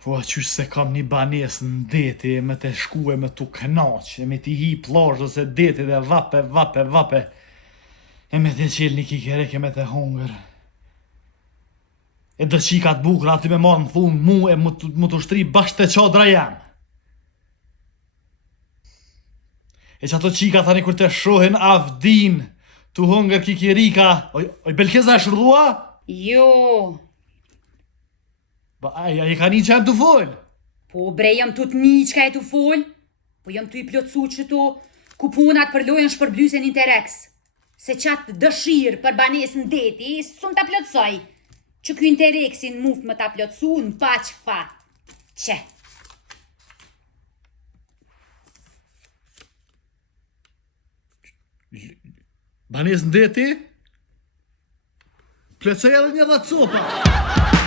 Po qysh se kam një banesë në deti e me të shkue me t'u knaqe, me t'i hi plazhës e deti dhe vape, e me të qelë një kikerek e me të hongër. E dë qikat bukra aty me marë më thunë mu e mu të shtri bashkë të qadra jam. E që ato qika tani kur të shohin avdin, t'u hongër kikerika, oj Belkeza e shërdua? Jo. Ba aja i ka një që jam të folë. Po bre, jam të një që ka e të folë. Po jam të i plotësu që to kuponat për lojën shpërblysen Interex. Se qatë dëshirë për banesën deti, s'un t'a plotësoj. Që kjo Interexin muf më t'a plotësu në paq fat. Qe. Banesën deti? Plotësoj edhe një dha copa.